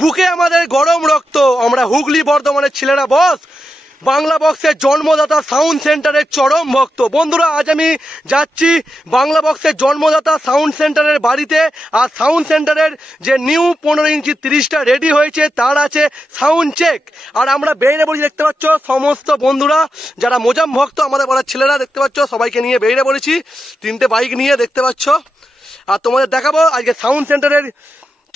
বুকে আমাদের গরম রক্ত, আমরা হুগলি বর্ধমানের ছেলেরা বস বাংলা বক্সের জন্মদাতা সাউন্ড সেন্টারের চরম ভক্ত। বন্ধুরা, আজ আমি যাচ্ছি বাংলা বক্সের জন্মদাতা সাউন্ড সেন্টারের বাড়িতে। আর সাউন্ড সেন্টারের যে নিউ 15 ইঞ্চি 30টা রেডি হয়েছে, তার আছে সাউন্ড চেক। আর আমরা বেরিয়ে পড়েছি, দেখতে পাচ্ছ সমস্ত বন্ধুরা যারা মোজাম ভক্ত, আমাদের পাড়ার ছেলেরা দেখতে পাচ্ছ, সবাইকে নিয়ে বেরিয়ে পড়েছি 3টে বাইক নিয়ে, দেখতে পাচ্ছ। আর তোমাদের দেখাবো আজকে সাউন্ড সেন্টারের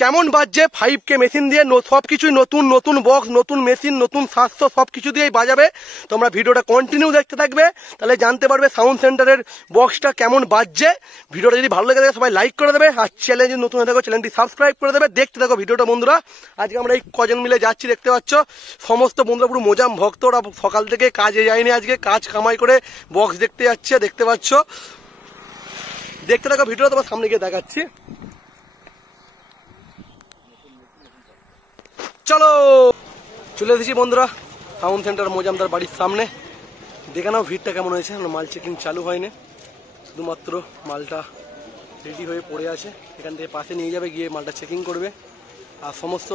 কেমন বাজছে। 5K মেশিন দিয়ে সবকিছুই নতুন, নতুন বক্স, নতুন মেশিন, নতুন স্বাস্থ্য, সবকিছু দিয়েই বাজাবে। তোমরা ভিডিওটা কন্টিনিউ দেখতে থাকবে, তাহলে জানতে পারবে সাউন্ড সেন্টারের বক্সটা কেমন বাজছে। ভিডিওটা যদি ভালো লেগে থাকে সবাই লাইক করে দেবে, আর চ্যানেল যদি নতুন হয়ে থাকো চ্যানেলটি সাবস্ক্রাইব করে দেবে। দেখতে থাকো ভিডিওটা বন্ধুরা। আজকে আমরা এই কজন মিলে যাচ্ছি, দেখতে পাচ্ছ সমস্ত বন্ধুরা পুরো মোজাম ভক্ত। ওরা সকাল থেকে কাজে যায়নি, আজকে কাজ কামাই করে বক্স দেখতে যাচ্ছে, দেখতে পাচ্ছ। দেখতে থাকো ভিডিওটা, তোমার সামনে গিয়ে দেখাচ্ছি। চলো, চলে এসেছি বন্ধুরা সাউন্ড সেন্টার মোজামদার বাড়ির সামনে। দেখে নাও ভিড়টা কেমন হয়েছে। মাল চেকিং চালু হয়নি, শুধুমাত্র মালটা রেডি হয়ে পড়ে আছে। এখান থেকে পাশে নিয়ে যাবে, গিয়ে মালটা চেকিং করবে। আর সমস্ত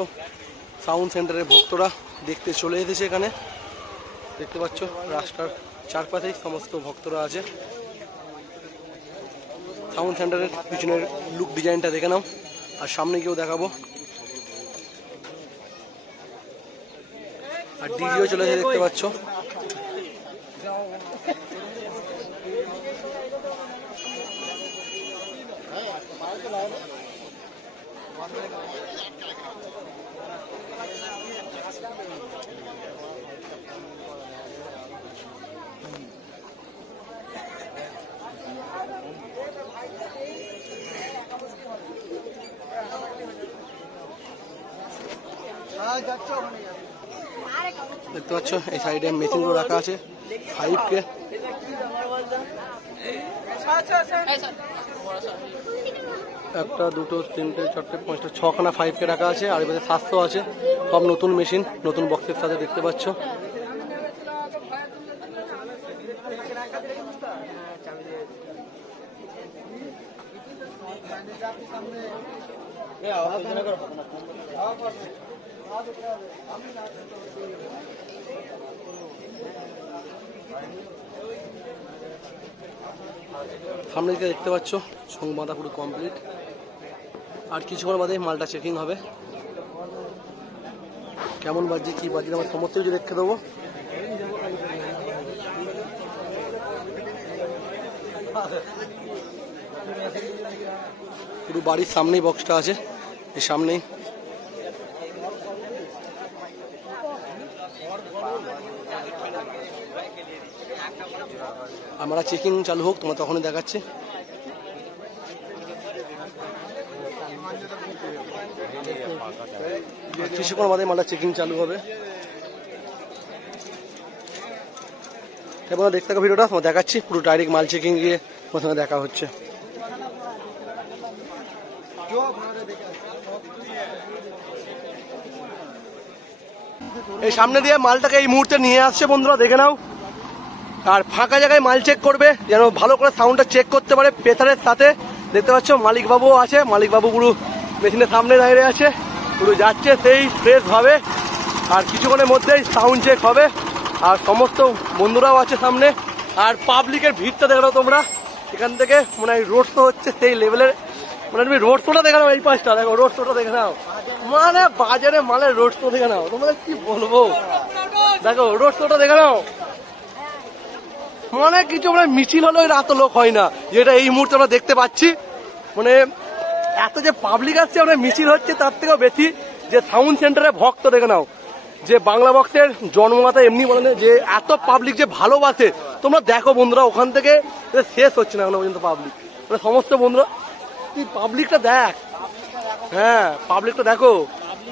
সাউন্ড সেন্টারের ভক্তরা দেখতে চলে এসেছে এখানে, দেখতে পাচ্ছ রাস্তার চারপাশেই সমস্ত ভক্তরা আছে। সাউন্ড সেন্টারের পিছনের লুক ডিজাইনটা দেখে নাও, আর সামনে গিয়েও দেখাবো। আর ডিজিও চলে এসে দেখতে পাচ্ছ। দেখতে পাচ্ছ এই সাইডে মেশিনগুলো রাখা আছে 5K। একটা, দুটো, তিনটে, চারটে, পাঁচটা, 6খানা 5K রাখা আছে। আর এবারে 700 আছে, সব নতুন মেশিন, নতুন বক্সের সাথে, দেখতে পাচ্ছ। সামনে দিকে দেখতে পাচ্ছ সং বাঁধা পুরো কমপ্লিট। আর কিছুক্ষণ বাদে মালটা চেকিং হবে। কেমন বাজছে, কি বাজছে, আমার সমস্ত কিছু দেখতে দেবো। পুরো বাড়ির সামনেই বক্সটা আছে, এই সামনেই। আমরা চেকিং চালু হোক, তোমার তখনই দেখাচ্ছি। কিছুক্ষণ বাদে মালটা চেকিং চালু হবে। এবার দেখতে থাকো ভিডিওটা, তোমার দেখাচ্ছি পুরো ডাইরেক্ট মাল চেকিং গিয়ে প্রথমে দেখা হচ্ছে। এই সামনে দিয়ে মালটাকে এই মুহূর্তে নিয়ে আসছে বন্ধুরা, দেখে নাও। আর ফাঁকা জায়গায় মাল চেক করবে, যেন ভালো করে সাউন্ডটা চেক করতে পারে প্রেসারের সাথে। দেখতে পাচ্ছ মালিক বাবুও আছে, মালিক বাবু পুরো মেশিনের সামনে দাঁড়িয়ে আছে, পুরো যাচ্ছে সেই ফ্রেশ ভাবে। আর কিছুক্ষণের মধ্যেই সাউন্ড চেক হবে। আর সমস্ত বন্ধুরাও আছে সামনে। আর পাবলিকের ভিড়টা দেখে নাও তোমরা, এখান থেকে মানে রোড শো হচ্ছে সেই লেভেলের। মানে তুমি রোড শোটা দেখে নাও, এই পাশটা দেখো, রোড শোটা দেখে নাও। মানে বাজারে মালের রোড শো দেখে নাও, তোমাদের কি বলবো। দেখো রোড শোটা দেখে নাও, মানে কিছু মানে মিছিল হলেও এত লোক হয় না, যেটা এই মুহূর্তে আমরা দেখতে পাচ্ছি। মানে এত যে পাবলিক আসছে, মানে মিছিল হচ্ছে তার থেকেও বেশি যে সাউন্ড সেন্টারে ভক্ত দেখে নাও। যে বাংলা বক্সের জন্মদাতা এমনি বলে না, যে এত পাবলিক যে ভালোবাসে। তোমরা দেখো বন্ধুরা, ওখান থেকে শেষ হচ্ছে না এখনো পর্যন্ত পাবলিক, মানে সমস্ত বন্ধুরা। কি পাবলিকটা দেখ, হ্যাঁ পাবলিকটা দেখো,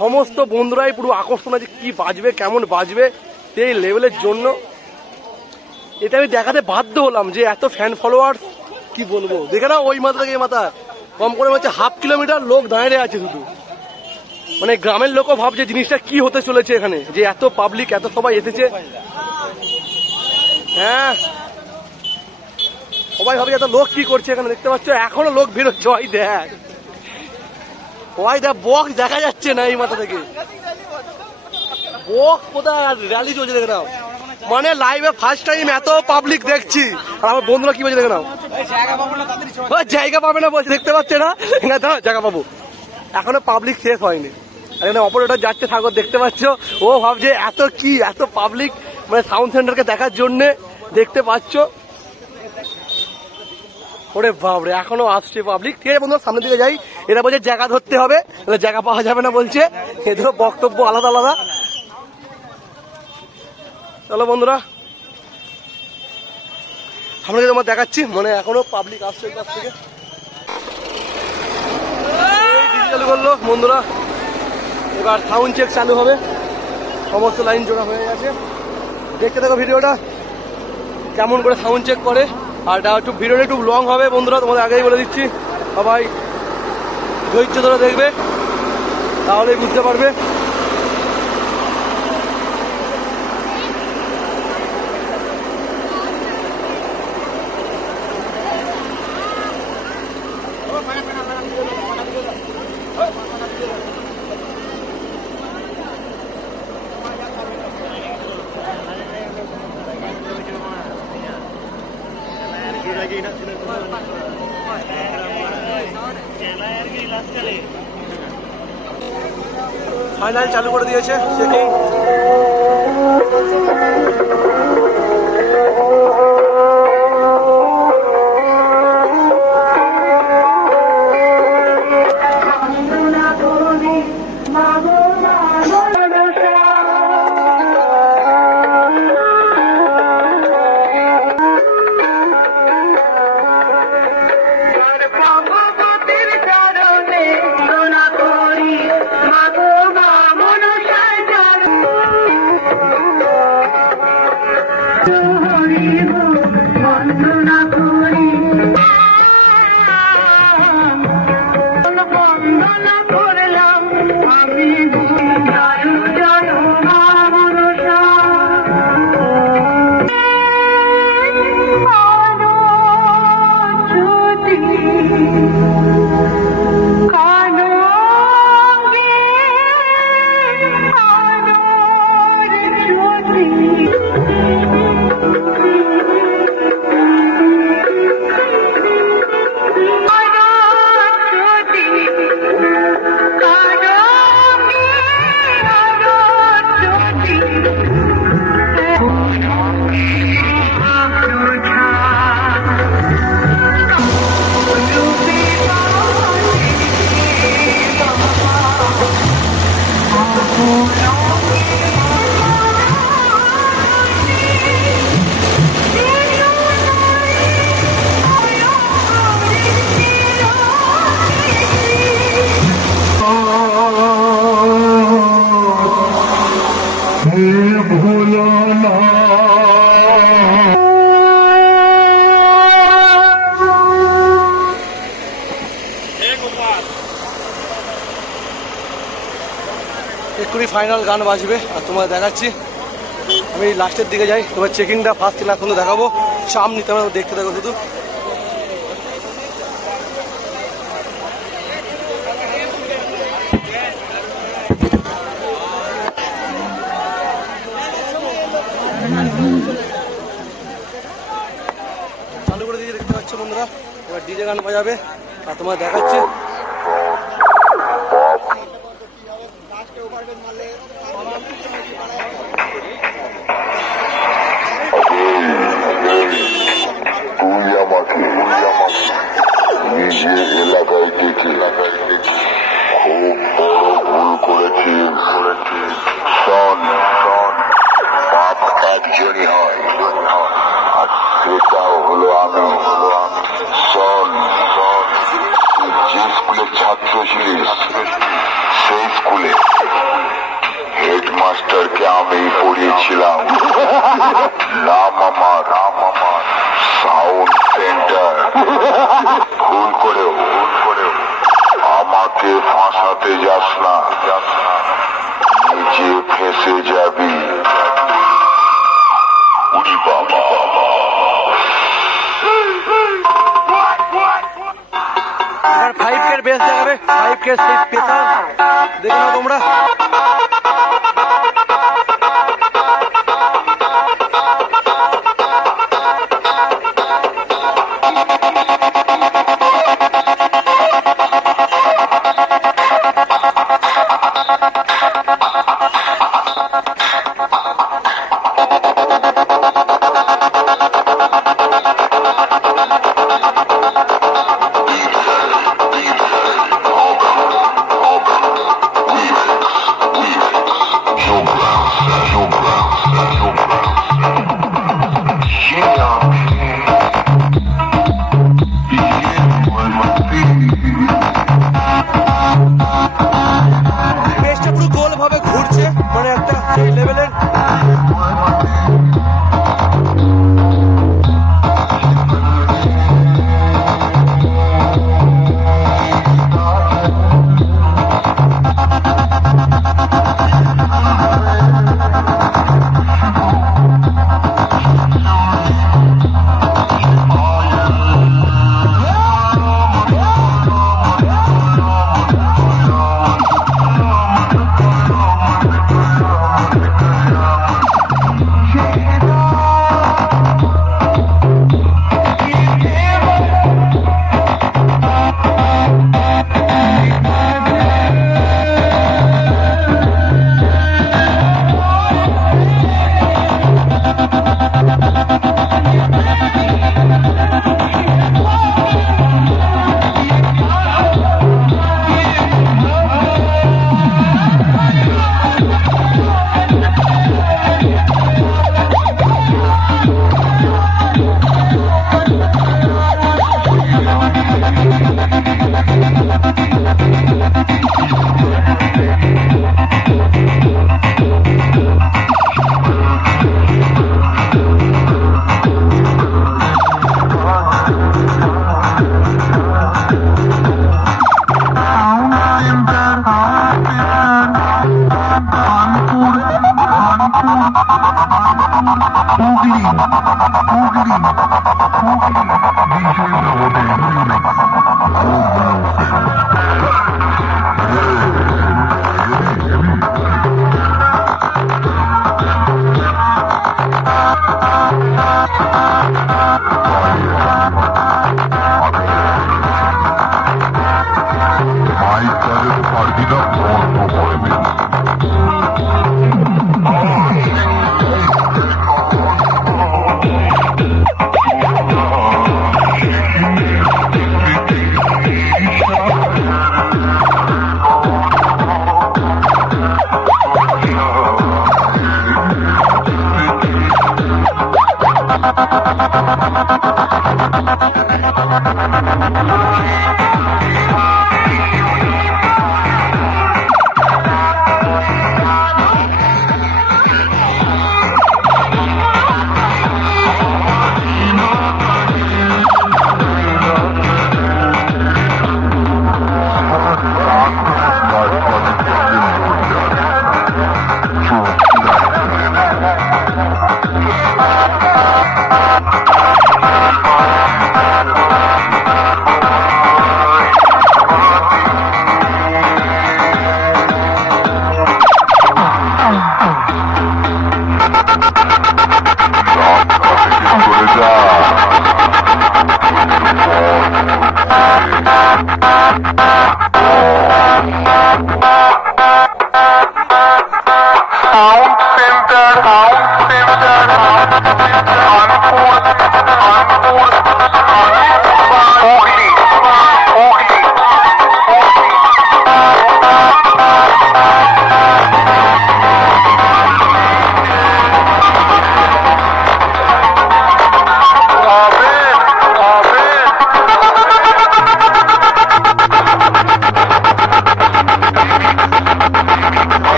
সমস্ত বন্ধুরাই পুরো আকর্ষণ আছে কি বাজবে, কেমন বাজবে সেই লেভেলের জন্য। এটা আমি দেখাতে বাধ্য হলাম যে এত ফ্যান ফলোয়ার, কি বলবো। দেখে না ওই মাথা থেকে এই মাথা কম করে হচ্ছে 1/2 কিলোমিটার লোক দাঁড়িয়ে আছে শুধু। মানে গ্রামের লোকও ভাবছে জিনিসটা কি হতে চলেছে এখানে, যে এত পাবলিক, এত সবাই এসেছে। হ্যাঁ সবাই ভাবে এত লোক কি করছে এখানে, দেখতে পাচ্ছ এখনো লোক বেরোচ্ছে। ওই দেখ ওই দেখ বক্স দেখা যাচ্ছে না এই মাথা থেকে, বক্স কোথায় আর র্যালি চলছে দেখে নাও। মানে লাইভে ফার্স্ট টাইম এত পাবলিক দেখছি, আর আমার বন্ধুরা কি বলছে দেখে নাও, জায়গা পাবে না বলছে, দেখতে পাচ্ছে না, জায়গা পাবো, এখনো পাবলিক শেষ হয়নি। এখানে অপারেটর যাচ্ছে সাগর দেখতে পাচ্ছ, ও ভাবছে এত কি এত পাবলিক মানে সাউন্ড সেন্টারকে দেখার জন্য, দেখতে পাচ্ছ। ওরে বাপরে এখনো আসছে পাবলিক। ঠিক আছে বন্ধুরা সামনের দিকে যাই, এরা বলছে জায়গা ধরতে হবে, জায়গা পাওয়া যাবে না বলছে, এদেরও বক্তব্য আলাদা আলাদা। চলো বন্ধুরা সামনে দিকে তোমার দেখাচ্ছি, মানে এখনো পাবলিক আসছে কাছ থেকে। চালু করলো বন্ধুরা, এবার সাউন্ড চেক চালু হবে, সমস্ত লাইন জোড়া হয়ে গেছে। দেখতে থাকো ভিডিওটা কেমন করে সাউন্ড চেক করে, আর একটু ভিডিওটা একটু লং হবে বন্ধুরা, তোমাদের আগেই বলে দিচ্ছি, সবাই ধৈর্য ধরে দেখবে তাহলেই বুঝতে পারবে। ফাইনাল চালু করে দিয়েছে চেকিং। এক্ষুনি ফাইনাল গান বাজবে আর তোমার দেখাচ্ছি। আমি লাস্টের দিকে যাই, তোমার চেকিংটা ফার্স্ট ক্লাস কিন্তু দেখাবো, সামনে তোমরা দেখতে থাকো শুধু। চালু করে দিয়ে দেখতে পাচ্ছ বন্ধুরা, এবার ডিজে গান বাজাবে আর তোমার দেখাচ্ছি। নিজের এলাকায় দেখে খুব বড় ভুল করেছিস। শোন, পাপ একজনই হয়, আর সেটাও হলো আমি। শোন, তুই যে স্কুলের ছাত্র ছিলিস সেই স্কুলে হেডমাস্টারকে আমি পড়িয়েছিলাম। নাম আমার সাউন্ড সেন্টার। ভুল করেও আমাকে ফাঁসাতে যাস না, নিজে ফেঁসে যাবি। উড়ি বাবা। এবার 5K এর বেস দেখাবে, 5K সেই স্পেশাল দেখে নাও তোমরা। বেসটা পুরো গোল ভাবে ঘুরছে, মানে একটা সেই লেভেলের।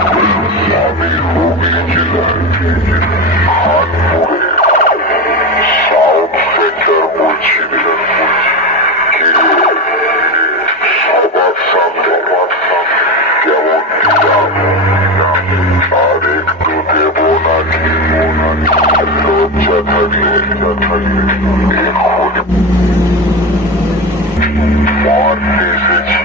আমি হুগলি জেলার খানপুরে সাউথ সেন্টার বলছি রে। সবার সামনে কেমন দিলাম আর একটু দেব নাকি? লজ্জা থাকলে এক্ষুনি মারতে এসেছি।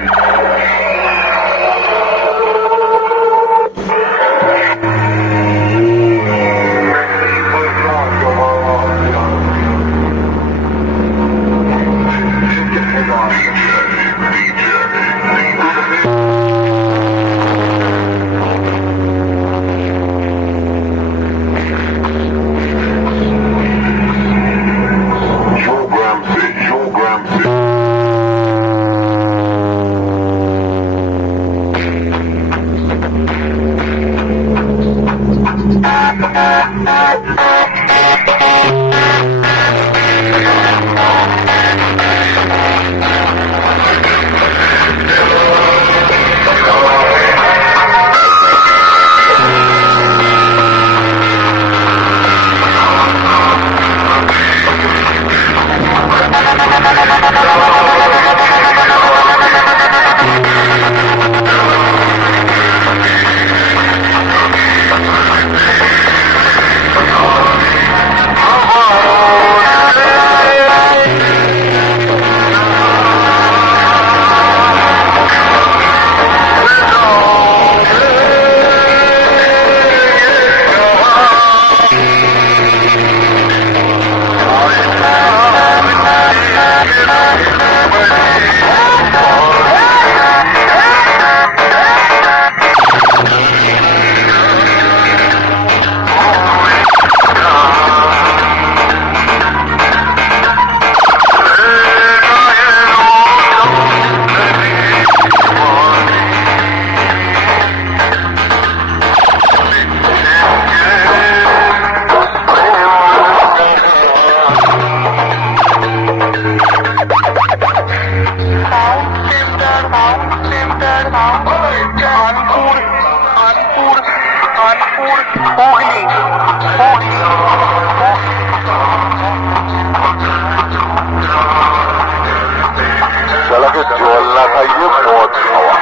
শালাকে জল না খাইয়ে মদ খাওয়া।